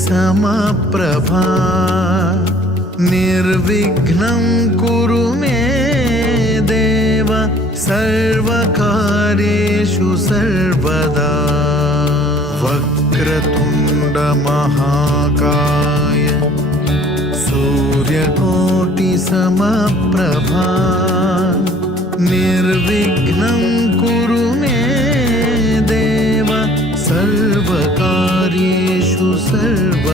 समप्रभा निर्विघ्नं कुरु मे देव सर्वकार्येषु सर्वदा वक्रतुण्ड महाकाय सूर्यकोटि समप्रभा निर्विघ्नं कुरु मे देव सर्वकार्येषु सर्व